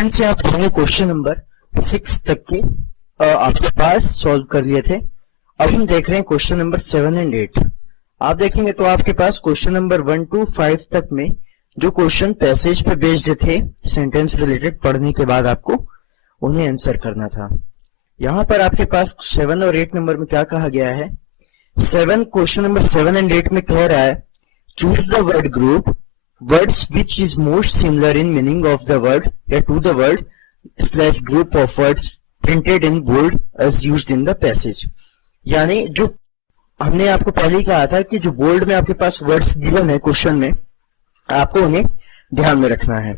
Friends यहाँ पर हमने क्वेश्चन नंबर 6 तक के आपके पास सॉल्व कर लिए थे। अब हम देख रहे हैं क्वेश्चन नंबर 7 एंड 8। आप देखेंगे तो आपके पास क्वेश्चन नंबर 1 to 5 तक में जो क्वेश्चन पैसेज पे बेस्ड थे, सेंटेंस रिलेटेड, पढ़ने के बाद आपको उन्हें आंसर करना था। यहाँ पर आपके पास 7 और 8 नंबर में क्या कहा गया है? क्वेश्चन नंबर 7 एंड 8 में कह रहा है choose the word group words which is most similar in meaning of the word या to the word / group of words printed in bold as used in the passage। यानी जो हमने आपको पहले ही कहा था कि जो बोल्ड में आपके पास वर्ड्स गिवन है क्वेश्चन में, आपको उन्हें ध्यान में रखना है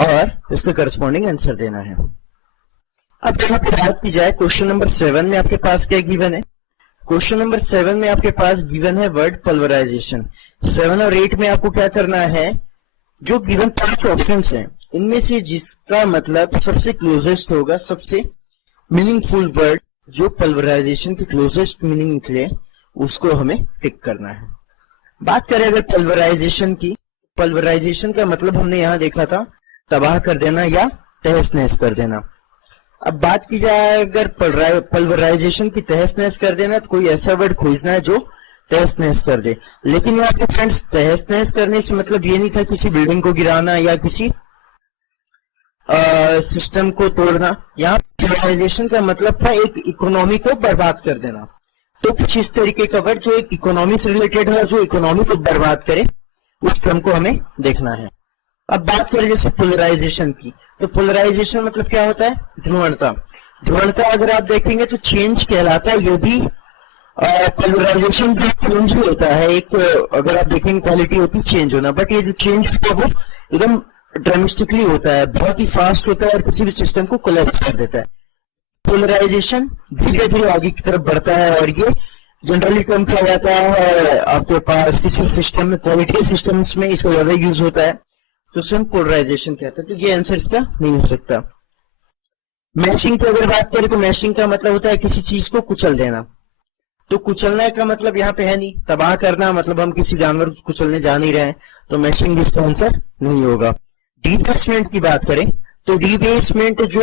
और उसके करस्पॉन्डिंग आंसर देना है। अब यहाँ पे बात की जाए क्वेश्चन नंबर 7 में आपके पास क्या गिवन है? क्वेश्चन नंबर 7 में आपके पास गिवन है वर्ड पल्वराइजेशन। 7 और 8 में आपको क्या करना है? जो गिवन 5 ऑप्शंस हैं इनमें से जिसका मतलब सबसे क्लोजेस्ट होगा, सबसे मीनिंगफुल वर्ड जो पल्वराइजेशन की क्लोजेस्ट मीनिंग निकले, उसको हमें टिक करना है। बात करें अगर पल्वराइजेशन की, पल्वराइजेशन का मतलब हमने यहाँ देखा था तबाह कर देना या तहस नहस कर देना। अब बात की जाए अगर पल्वराइजेशन की तहस नहस कर देना तो कोई ऐसा वर्ड खोजना है जो तहस नहस कर दे। लेकिन यहाँ पे फ्रेंड्स तहस नहस करने से मतलब ये नहीं था किसी बिल्डिंग को गिराना या किसी सिस्टम को तोड़ना। यहाँ पल्वराइजेशन का मतलब था एक इकोनॉमी को बर्बाद कर देना। तो कुछ इस तरीके का वर्ड जो एक इकोनॉमी से रिलेटेड है, जो इकोनॉमी को बर्बाद करे, उस क्रम को हमें देखना है। अब बात करें जैसे पोलराइजेशन की, तो पोलराइजेशन मतलब क्या होता है? ध्रुवणता। ध्रुवणता अगर आप देखेंगे तो चेंज कहलाता है। ये भी पोलराइजेशन भी चेंज ही होता है। एक अगर आप देखेंगे क्वालिटी होती है चेंज होना, बट ये जो चेंज होता है वो एकदम ड्रामेटिकली होता है, बहुत ही फास्ट होता है और किसी भी सिस्टम को कोलैप्स कर देता है। पोलराइजेशन धीरे धीरे आगे की तरफ बढ़ता है और ये जनरली कम किया जाता है आपके पास किसी सिस्टम में, पॉलिटिकल सिस्टम्स में इसका ज्यादा यूज होता है, तो उसमें पोलराइजेशन कहते हैं। तो ये आंसर इसका नहीं हो सकता। मैशिंग की अगर बात करें तो मैशिंग का मतलब होता है किसी चीज को कुचल देना। तो कुचलने का मतलब यहाँ पे है नहीं, तबाह करना, मतलब हम किसी जानवर को कुचलने जा नहीं रहे हैं, तो मैशिंग इसका आंसर नहीं होगा। डिबेसमेंट की बात करें तो डिबेसमेंट जो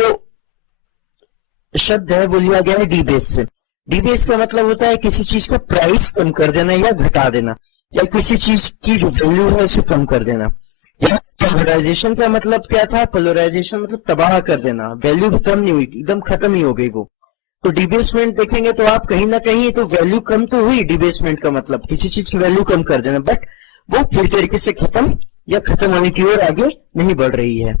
शब्द है वो लिया गया है डीबेस से। डीबेस का मतलब होता है किसी चीज का प्राइस कम कर देना या घटा देना, या किसी चीज की जो वैल्यू है उसे कम कर देना। पोलराइजेशन का मतलब क्या था? पोलराइजेशन मतलब तबाह कर देना, वैल्यू भी कम नहीं हुई, एकदम खत्म ही हो गई वो। तो डिबेसमेंट देखेंगे तो आप कहीं ना कहीं तो वैल्यू कम तो हुई, डिबेसमेंट का मतलब किसी चीज की वैल्यू कम कर देना, बट वो पूरी तरीके से खत्म या खत्म होने की ओर आगे नहीं बढ़ रही है।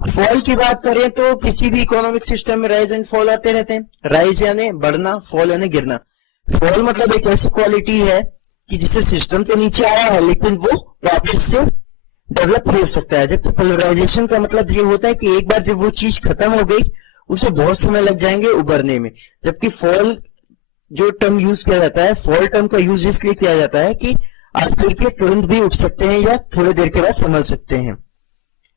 फॉल की बात करें तो किसी भी इकोनॉमिक सिस्टम में राइज एंड फॉल आते रहते हैं। राइज यानी बढ़ना, फॉल यानी गिरना। फॉल मतलब एक ऐसी क्वालिटी है कि जिससे सिस्टम तो नीचे आया है लेकिन वो वापस से डेवलप हो सकता है। जबकि पोलराइजेशन का मतलब ये होता है कि एक बार जब वो चीज खत्म हो गई उसे बहुत समय लग जाएंगे उभरने में। जबकि फॉल जो टर्म यूज किया जाता है, फॉल टर्म का यूज इसलिए किया जाता है कि आप गिर के तुरंत भी उठ सकते हैं या थोड़ी देर के बाद संभल सकते हैं।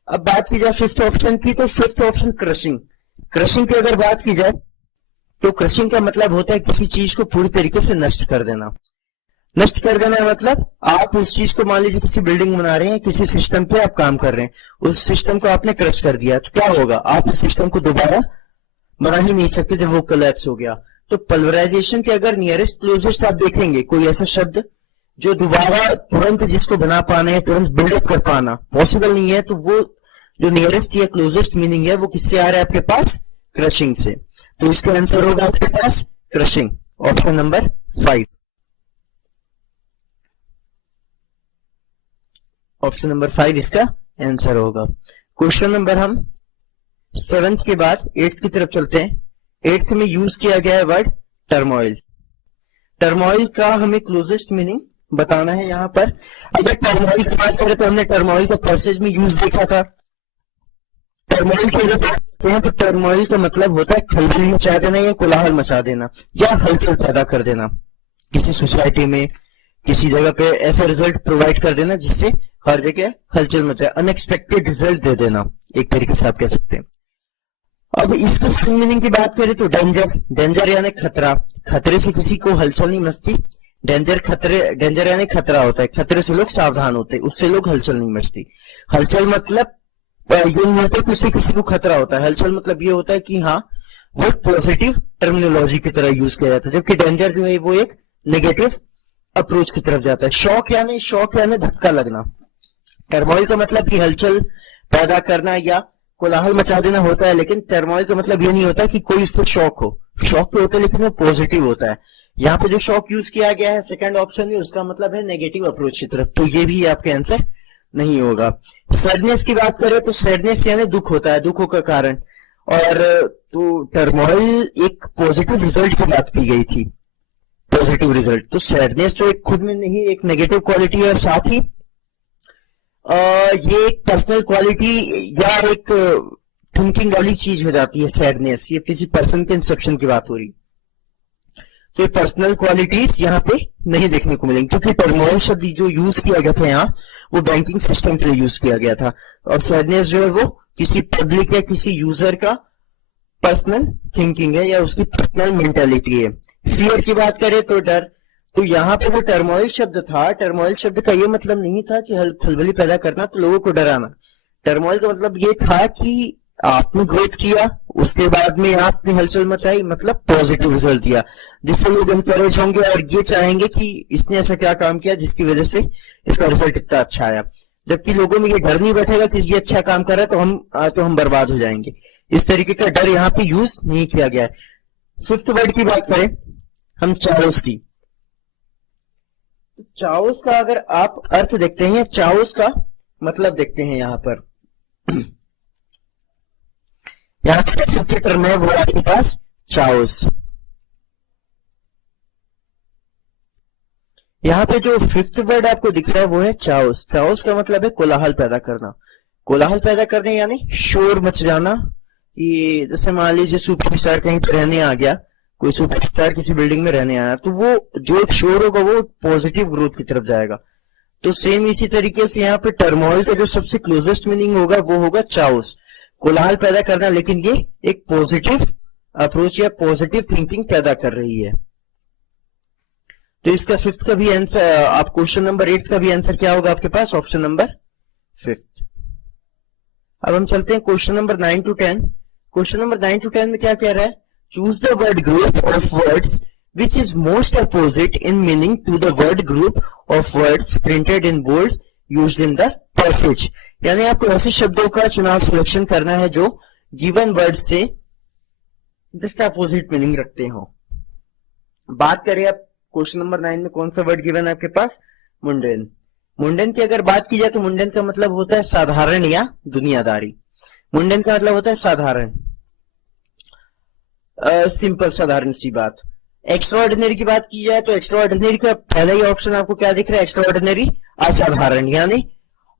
अब बात की जाए 5th ऑप्शन की, तो 5th ऑप्शन क्रशिंग। क्रशिंग की अगर बात की जाए तो क्रशिंग का मतलब होता है किसी चीज को पूरी तरीके से नष्ट कर देना। नष्ट कर देना मतलब आप उस चीज को, मान लीजिए किसी बिल्डिंग बना रहे हैं, किसी सिस्टम पे आप काम कर रहे हैं, उस सिस्टम को आपने क्रश कर दिया तो क्या होगा? आप उस सिस्टम को दोबारा बना ही नहीं सकते जब वो कोलैप्स हो गया। तो पल्वराइजेशन के अगर नियरेस्ट क्लोजेस्ट आप देखेंगे कोई ऐसा शब्द जो दोबारा तुरंत जिसको बना पाना है, तुरंत बिल्डअप कर पाना पॉसिबल नहीं है, तो वो जो नियरेस्ट या क्लोजेस्ट मीनिंग है वो किससे आ रहा है? आपके पास क्रशिंग से। तो इसका आंसर होगा आपके पास crushing, option number 5। Option number 5 इसका आंसर होगा। क्वेश्चन नंबर हम 7th के बाद 8th की तरफ चलते हैं। 8th में यूज किया गया है वर्ड टर्मोइल। टर्मोइल का हमें क्लोजेस्ट मीनिंग बताना है। यहाँ पर अगर टर्मोइल की बात करें तो हमने टर्मोइल का पैसेज में यूज देखा था। टर्मोइल की अगर बात करते हैं तो टर्मोइल का मतलब होता है खलबली मचा देना या कोलाहल मचा देना या हलचल पैदा कर देना किसी सोसाइटी में, किसी जगह पे ऐसा रिजल्ट प्रोवाइड कर देना जिससे हर जगह हलचल मचाए, अनएक्सपेक्टेड रिजल्ट दे देना, एक तरीके से आप कह सकते हैं। अब इसके स्ट्रिंग मीनिंग की बात करें तो डेंजर। डेंजर यानी खतरा, खतरे से किसी को हलचल नहीं मचती। डेंजर यानी खतरा होता है, खतरे से लोग सावधान होते हैं, उससे लोग हलचल नहीं मचती। हलचल मतलब ये नहीं होता कि उससे किसी को खतरा होता है। हलचल मतलब ये होता है कि हाँ वो पॉजिटिव टर्मिनोलॉजी की तरह यूज किया जाता है, जबकि डेंजर जो है वो एक नेगेटिव अप्रोच की तरफ जाता है। शॉक यानी धक्का लगना। टर्मोइल का मतलब कि हलचल पैदा करना या कोलाहल मचा देना होता है, लेकिन टर्मोइल का मतलब ये नहीं होता कि कोई इससे शॉक हो। शॉक तो होता है लेकिन वो पॉजिटिव होता है। यहाँ पे जो शॉक यूज किया गया है सेकंड ऑप्शन में, उसका मतलब है नेगेटिव अप्रोच की तरफ, तो ये भी आपका आंसर नहीं होगा। सैडनेस की बात करें तो सैडनेस यानी दुख होता है, दुखों का कारण। और तो टर्मोइल एक पॉजिटिव रिजल्ट की बात की गई थी, पॉजिटिव रिजल्ट। तो सैडनेस तो एक खुद में नहीं एक नेगेटिव क्वालिटी है, और साथ ही ये एक पर्सनल क्वालिटी या एक थिंकिंग वाली चीज हो जाती है सैडनेस। ये किसी पर्सन के इंसेप्शन की बात हो रही, तो पर्सनल क्वालिटीज यहाँ पे नहीं देखने को मिलेंगी, क्योंकि टर्मोइल शब्द जो यूज किया गया था यहाँ वो बैंकिंग सिस्टम के लिए यूज किया गया था, और सैडनेस जो है वो किसी पब्लिक या किसी यूजर का पर्सनल थिंकिंग है या उसकी पर्सनल मेंटेलिटी है। फियर की बात करें तो डर। तो यहाँ पे जो टर्मोइल शब्द था, टर्मोइल शब्द का ये मतलब नहीं था कि खलबली पैदा करना, तो लोगों को डराना। टर्मोइल का मतलब ये था कि आपने ग्रोथ किया, उसके बाद में आपने हलचल मचाई, मतलब पॉजिटिव रिजल्ट दिया, जिससे लोग इंकरेज होंगे और ये चाहेंगे कि इसने ऐसा क्या काम किया जिसकी वजह से इसका रिजल्ट इतना अच्छा आया। जबकि लोगों में ये डर नहीं बैठेगा कि ये अच्छा काम कर रहा है तो हम बर्बाद हो जाएंगे। इस तरीके का डर यहाँ पे यूज नहीं किया गया है। फिफ्थ वर्ड की बात करें हम चाओस की। चाओस का अगर आप अर्थ देखते हैं, चाओस का मतलब देखते हैं यहाँ पर, यहाँ पे टर्म है वो आपके पास चाओस। यहाँ पे जो फिफ्थ वर्ड आपको दिख रहा है वो है चाओस। चाओस का मतलब है कोलाहल पैदा करना। कोलाहल पैदा करने यानी शोर मच जाना। ये जैसे मान लीजिए सुपरस्टार कहीं पर रहने आ गया, कोई सुपरस्टार किसी बिल्डिंग में रहने आया, तो वो जो एक शोर होगा वो पॉजिटिव ग्रोथ की तरफ जाएगा। तो सेम इसी तरीके से यहाँ पे टर्मोइल का जो सबसे क्लोजेस्ट मीनिंग होगा वो होगा चाओस, कोलाहल पैदा करना, लेकिन ये एक पॉजिटिव अप्रोच या पॉजिटिव थिंकिंग पैदा कर रही है। तो इसका फिफ्थ का भी आंसर, आप क्वेश्चन नंबर 8 का भी आंसर क्या होगा आपके पास, ऑप्शन नंबर 5। अब हम चलते हैं question number 9 to 10। Question number 9 to 10 में क्या कह रहा है, choose the word group of words which is most opposite in meaning to the word group of words printed in bold used in the passage. यानी आपको ऐसे शब्दों का चुनाव सिलेक्शन करना है जो गिवन वर्ड से जस्ट अपोजिट मीनिंग रखते हो। बात करें अब क्वेश्चन नंबर 9 में कौन सा वर्ड गिवन है आपके पास, मुंडेन। मुंडेन की अगर बात की जाए तो मुंडेन का मतलब होता है साधारण या दुनियादारी। मुंडेन का मतलब होता है साधारण, सिंपल, साधारण सी बात। एक्स्ट्राऑर्डिनरी की बात की जाए तो एक्स्ट्राऑर्डिनरी का पहला ही ऑप्शन आपको क्या दिख रहा है, एक्स्ट्राऑर्डिनरी, असाधारण, यानी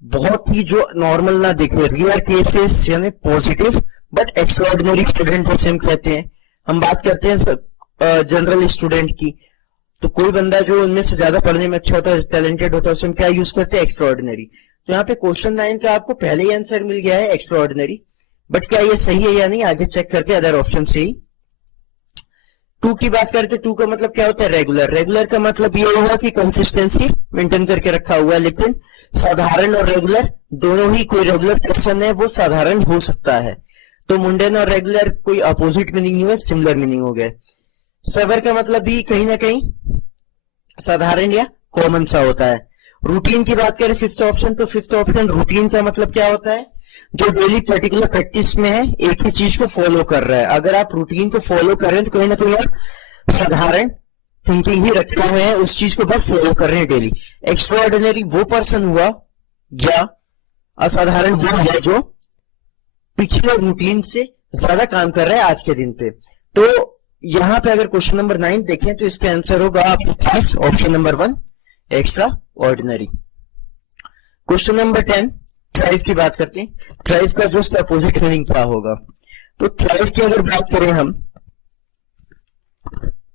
बहुत ही जो नॉर्मल ना दिखे, रियर केसेस यानी पॉजिटिव, बट एक्स्ट्राऑर्डिनरी स्टूडेंट जैसे हम कहते हैं। हम बात करते हैं जनरल स्टूडेंट की, तो कोई बंदा जो उनमें से ज्यादा पढ़ने में अच्छा होता है, टैलेंटेड होता है, उसे हम क्या यूज करते हैं, एक्स्ट्राऑर्डिनरी। तो यहाँ पे क्वेश्चन 9 का आपको पहले ही आंसर मिल गया है एक्स्ट्राऑर्डिनरी, बट क्या ये सही है या नहीं आगे चेक करके अदर ऑप्शन से ही। 2 की बात करते, 2 का मतलब क्या होता है, रेगुलर। रेगुलर का मतलब ये हुआ कि कंसिस्टेंसी मेंटेन करके रखा हुआ है, लेकिन साधारण और रेगुलर दोनों ही, कोई रेगुलर पर्सन है वो साधारण हो सकता है। तो मुंडेन और रेगुलर कोई अपोजिट मीनिंग नहीं हुआ, सिमिलर मीनिंग हो गए। सवर का मतलब भी कहीं ना कहीं साधारण या कॉमन सा होता है। रूटीन की बात करें फिफ्थ ऑप्शन, तो फिफ्थ ऑप्शन रूटीन का मतलब क्या होता है, जो डेली पर्टिकुलर प्रैक्टिस में है, एक ही चीज को फॉलो कर रहा है। अगर आप रूटीन को फॉलो कर रहे हैं तो कहीं ना कहीं आप साधारण थिंकिंग ही रखे हुए हैं, उस चीज को बस फॉलो कर रहे हैं डेली। एक्स्ट्राऑर्डिनरी वो पर्सन हुआ या असाधारण वो है जो पिछले रूटीन से ज्यादा काम कर रहा है आज के दिन पे। तो यहां पे अगर क्वेश्चन नंबर 9 देखें तो इसका आंसर होगा आपके पास option number 1, extraordinary. Question number 10, thrive की बात करते हैं। थ्राइव का जस्ट अपोजिट मीनिंग क्या होगा, तो थ्राइव की अगर बात करें हम,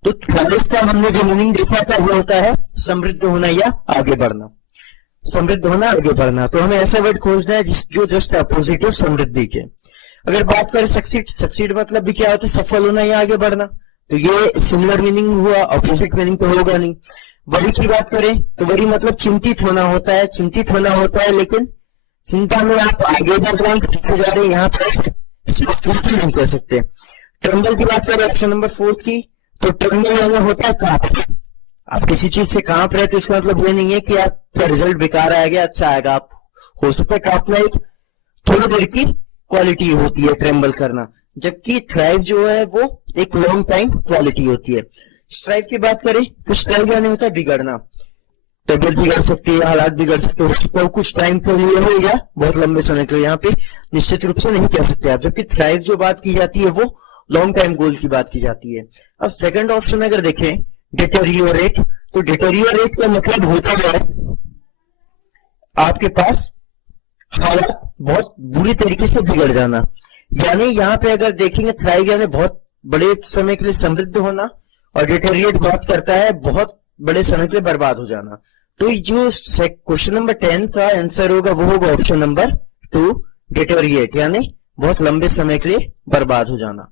तो थ्राइव का हमने जो मीनिंग देखा था वो होता है समृद्ध होना या आगे बढ़ना। समृद्ध होना, आगे बढ़ना, तो हमें ऐसा वर्ड खोजना है जो जस्ट अपोजिट हो समृद्धि के। अगर बात करें सक्सीड, सक्सीड मतलब भी क्या होता है, सफल होना या आगे बढ़ना, तो ये सिमिलर मीनिंग हुआ, अपोजिट मीनिंग तो होगा नहीं। वरी की बात करें तो वरी मतलब चिंतित होना होता है, चिंतित होना होता है, लेकिन चिंता में आप आगे बढ़ रहे हैं, जा रहे हैं, यहाँ पर नहीं कह सकते। ट्रम्बल की बात करें ऑप्शन नंबर 4 की, तो ट्रम्बल में होता है कांप। आप किसी चीज से कांप रहे तो इसका मतलब ये नहीं है कि आपका रिजल्ट बेकार आएगा, अच्छा आएगा। आप हो सकता है कांपना एक थोड़ी देर की क्वालिटी होती है ट्रेम्बल करना, जबकि थ्राइव जो है वो एक लॉन्ग टाइम क्वालिटी होती है। स्ट्राइव की बात करें तो स्ट्राइव यानी होता है बिगड़ना, तबियत बिगड़ सकती है, हालात बिगड़ सकते हो, कुछ टाइम के लिए हो या बहुत लंबे समय के लिए, यहाँ पे निश्चित रूप से नहीं कह सकते आप। जबकि थ्राइव जो बात की जाती है वो लॉन्ग टाइम गोल की बात की जाती है। अब सेकंड ऑप्शन अगर देखें डिटेरियोरेट, तो डिटेरियोरेट का मतलब होता है आपके पास हालत बहुत बुरी तरीके से बिगड़ जाना। यानी यहाँ पे अगर देखेंगे थ्राइव यानी बहुत बड़े समय के लिए समृद्ध होना, और डिटेरियोरेट बात करता है बहुत बड़े समय के लिए बर्बाद हो जाना। तो जो क्वेश्चन नंबर 10 का आंसर होगा वो होगा ऑप्शन नंबर 2 डिटेरियोरेट, यानी बहुत लंबे समय के लिए बर्बाद हो जाना।